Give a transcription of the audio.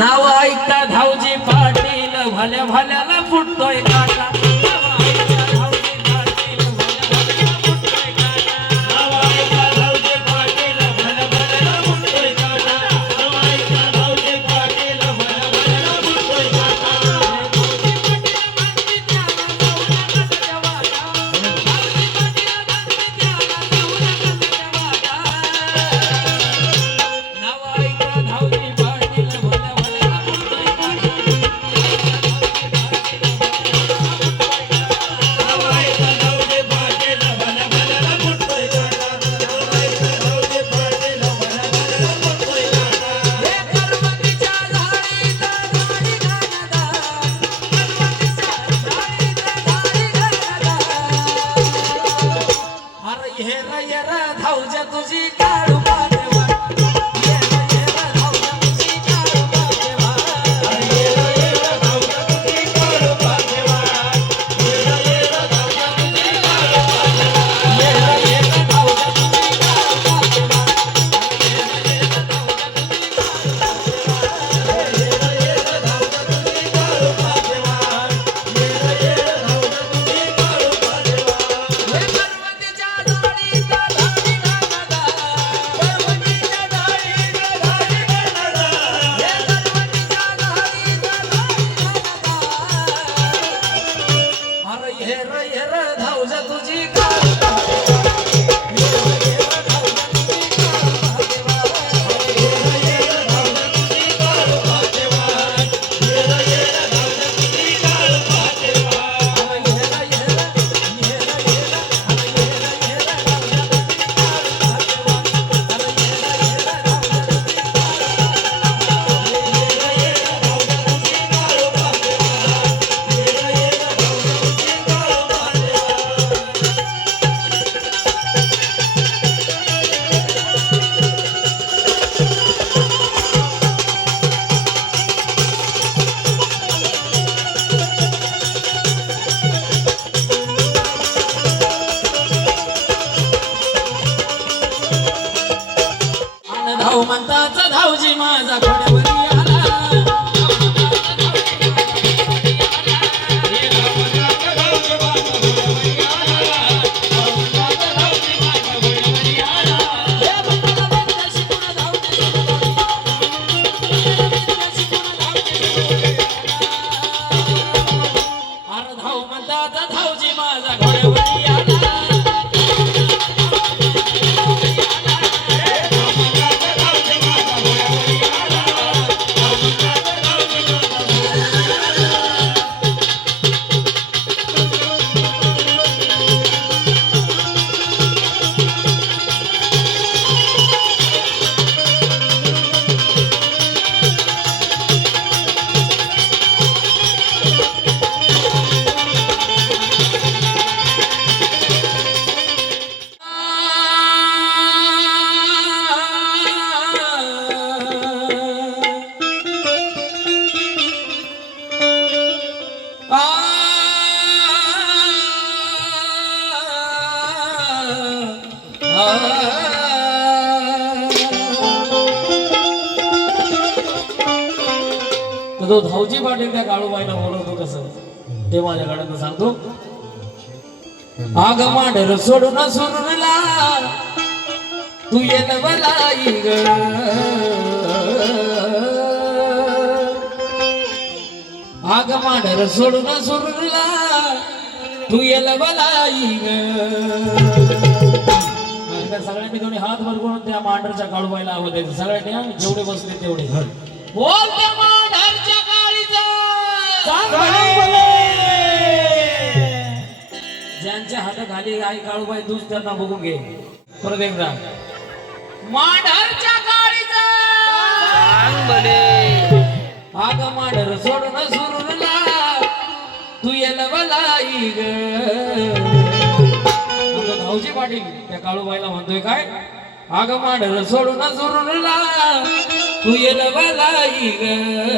नाव ऐकता धावजी पाटील भल्या भल्याला फुटतोय काटा धाव म्हणताचा धावजी माझा घोड्यावरी आला धाव म्हणताचा धावजी माझा घोड्यावरी आला तो धावजी पाटील त्या काळूबाईला बोलवतो कसं ते माझ्याकडे सांगतो. आग मांडर सोडून सुरला तू येन बलाई ग आग मांडर सोडून सुरला तू येन बलाई ग. सगळ्यांनी दोन्ही हात वर करून त्या मांडरच्या काळूबाईला आवाज द्यायचं. सगळ्यांनी जेवढे बसले तेवढे बोल त्या मांडरच्या ज्यांच्या हाताखाली आई काळूबाई तूच त्यांना बघून घे. परत एकदा मांडरच्या काळीचा आग मांडर सोडून सुरला तू येल बलाई ग. धावजी पाटील त्या काळूबाईला म्हणतोय काय आग मांडर सोडून सुरला तू येल बलाई ग.